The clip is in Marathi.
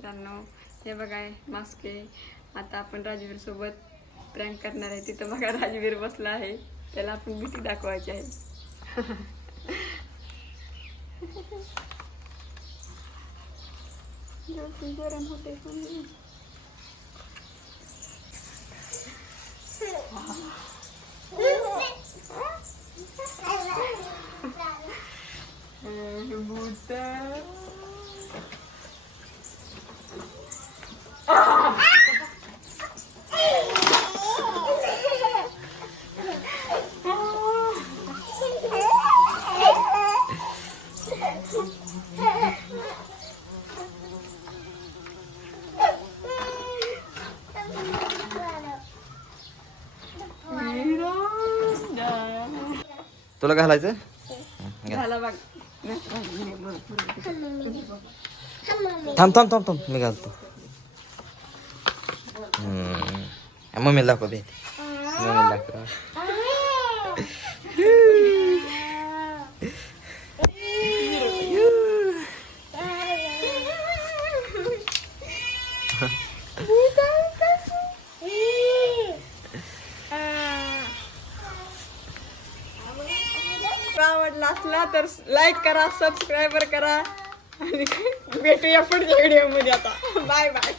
मित्रांनो, हे बघा मास्क आहे. आता आपण राजवीर सोबत प्रँक करणार आहे. तिथं बघा राजवीर बसला आहे, त्याला आपण भीती दाखवायची आहे. गरम होते तुला घालायचं झाला बघ. थांब थांब थांब थांब मी घालतो. मम्मीला दाखव बे, मम्मीला दाखव. आवडला असला तर लाईक करा, सबस्क्राईबर करा आणि भेटूया पुढच्या व्हिडिओ मध्ये. आता बाय बाय.